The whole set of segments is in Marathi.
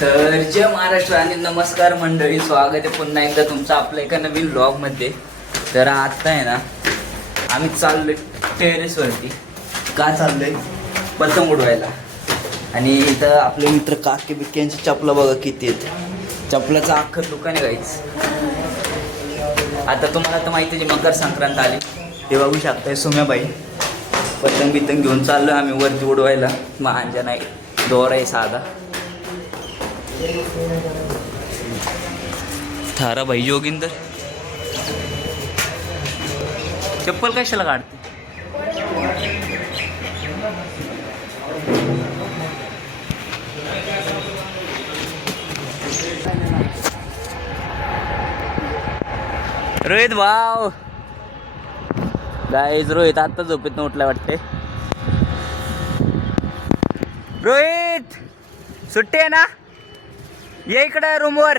तर जय महाराष्ट्र आणि नमस्कार मंडळी, स्वागत आहे पुन्हा एकदा तुमचं आपल्या एका नवीन व्लॉगमध्ये. तर आता आहे ना, आम्ही चाललोय टेरेसवरती. का चाललोय? पतंग उडवायला. आणि इथं आपले मित्र काके बिक्यांची चपला बघा किती आहेत. चपलाचं अख्खं दुकान आहे गाईच. आता तुम्हाला तर माहिती आहे मकर संक्रांत आली, ते बघू शकताय. सुम्याबाई पतंग बितंग घेऊन चाललो आम्ही वरती उडवायला. महांजा नाही, दोरा आहे साधा. थारा भाई जोगिंदर चप्पल कशाला काढते? रोहित भाव गाईज, रोहित आता झोपेत उठला वाटते. रोहित सुट्टी आहे ना, ये इकडे रूमवर.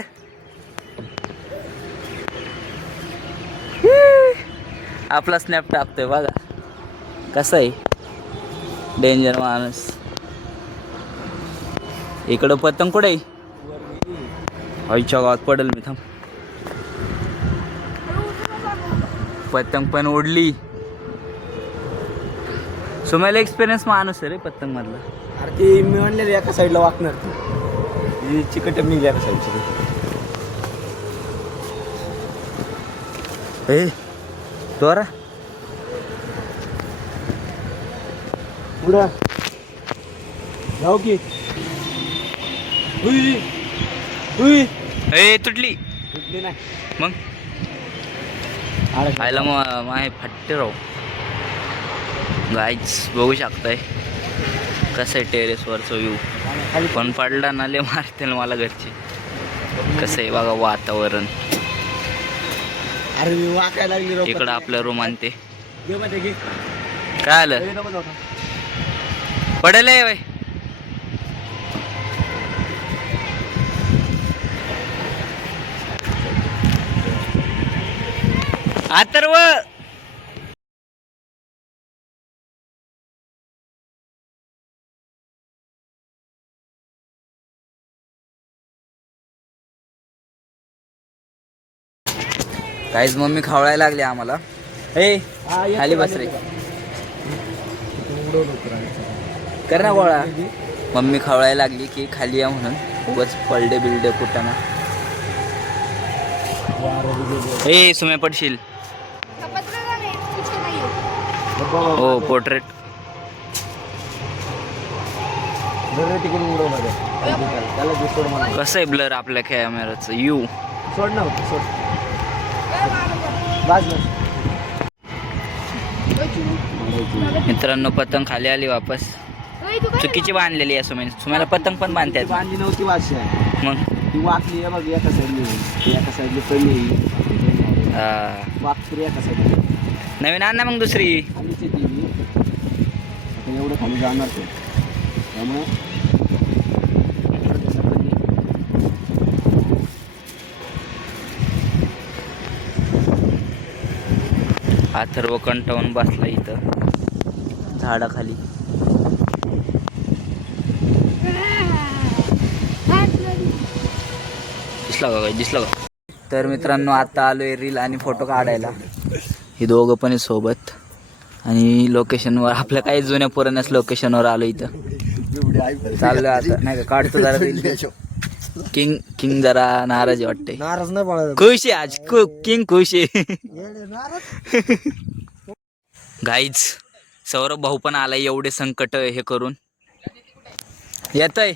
आपला स्नॅप टाकतोय बघा, कसा आहे डेंजर माणूस. इकडं पतंग कुठे आहे? आईच्या गावात पडेल मी. थांब, पतंग पण उडली. सुमायला एक्सपिरियन्स माणूस आहे रे पतंग मधला. अरे ते मी म्हणले एका साईडला वाकणार तू चिकट निघली एका साईडची. ए दोरा पुढं जाऊ की. हुई हुई ए तुटली उठली नाही मग. आयला मग माय फट्टे राहू. गाईच बघू शकताय कसं आहे टेरेसवरचं व्ह्यू. पण पडला ना लय मारतील मला घरचे. कसं आहे बघा वातावरण. अरे मी वाकायला लागली. इकडं आपलं रूम आणते. घे काय आलं? पडेल आहे अथर्व. काहीच मम्मी खावळायला लागली आम्हाला. ए खाली बस रे, कर ना गोळा. मम्मी खावळायला लागली की खाली या म्हणून. उगाच पलडे बिल्डे कुठं. ए सुमे पडशील. हो पोर्ट्रेट. कसं आहे ब्लर आपल्या कॅमेराचं. यू सोड ना, सोड. मित्रांनो पतंग खाली आली वापस. चुकीची बांधलेली आहे सुमे. सुम्याला पतंग पण बांधतात. बांधली नव्हती वाशी मग ती वाकली आहे बघ. एका साईडली एका साईडली कमी वाकरी एका साईडला. नवीन आण ना मग दुसरी. खालीच येते मी आता. एवढं खाली जाणार ते, त्यामुळे अथर्व कंटाळून बसला इथं झाडाखाली. दिसला का? दिसला का? तर मित्रांनो आता आलोय रील आणि फोटो काढायला. ही दोघं पण सोबत. आणि लोकेशनवर आपल्या काही जुन्या पुराण्याच लोकेशनवर आलो. इथं चाललोय आता. नाही का काढतो जरा रील. किंग जरा नाराज वाटते. नाराज नाही पडा. खुश आहे आज. किंग खुश आहे. गाईज सौरभ भाऊ पण आलाय एवढे संकट हे करून. येतय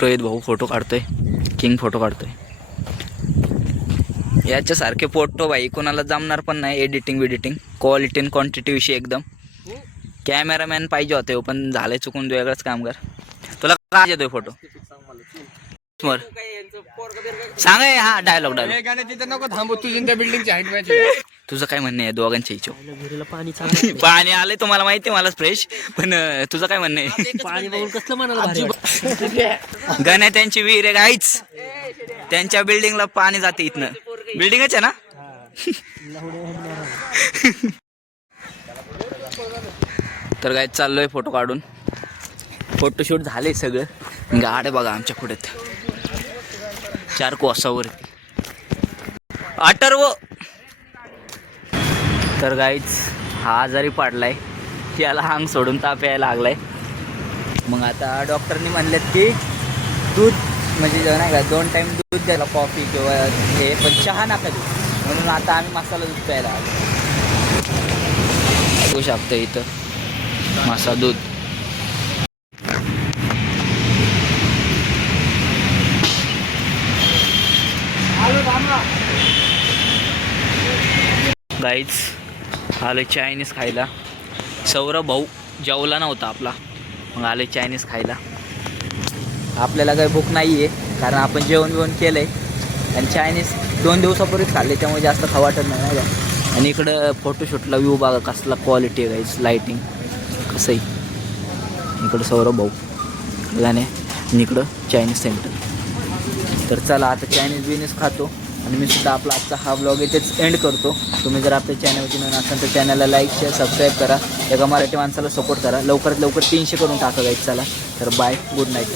रोहित भाऊ फोटो काढतोय. किंग फोटो काढतोय. याच्यासारखे फोटो भाई कोणाला जमणार पण नाही. एडिटिंग विडिटिंग क्वालिटी आणि क्वांटिटी विषयी एकदम. कॅमेरामॅन पाहिजे होते पण झालंय चुकून वेगळंच काम कर. तुला काय येतोय फोटो सांग. हा डायलॉग नको थांबू. तुझी त्या बिल्डिंगची हाईट पाहिजे. तुझं काय म्हणणं आहे दोघांच्या इच्छा? पाणी आलंय तुम्हाला माहिती आहे मला फ्रेश. पण तुझं काय म्हणणं आहे? पाणी बघून कसलं म्हणाला. गण्या त्यांची विहीर आहे गाईच. त्यांच्या बिल्डिंगला पाणी जाते इथनं. बिल्डिंगच आहे ना. तर काय चाललोय फोटो काढून. फोटोशूट झाले सगळं. गाड्या बघा आमच्या पुढेत 4 कोसावरती अटर्व. तर गाईच हा आजारी पाडलाय, याला हांग सोडून ताप यायला लागलाय. मग आता डॉक्टरनी म्हणलेत की दूध म्हणजे नाही का 2 टाईम दूध द्यायला, कॉफी किंवा हे, पण चहा नका देऊ. म्हणून आता आम्ही मसाला दूध प्यायला आलो. बघू शकतो इथं मसाला दूध. गाईच आलं चायनीज खायला. सौरभ भाऊ जेवला नव्हता आपला, मग आले चायनीज खायला. आपल्याला काही भूक नाही आहे कारण आपण जेवण केलं आहे आणि चायनीज 2 दिवसापूर्वीच खाल्ले, त्यामुळे जास्त खावं वाटत नाही का. आणि इकडं फोटोशूटला व्ह्यू बघा कसला क्वालिटी आहे गाईज, लाईटिंग कसं आहे. इकडं सौरभ भाऊ गाणे आणि इकडं चायनीज सेंटर. तर चला आता चायनीज बिनीज खातो आणि मी सुद्धा आपला आजचा हा ब्लॉग इथेच एंड करतो. तुम्ही जर आपल्या चॅनलवरती नवीन असाल तर चॅनलला लाईक शेअर सबस्क्राईब करा. एका मराठी माणसाला सपोर्ट करा. लवकरात लवकर 300 करून टाका गाईज. चला तर बाय, गुड नाईट.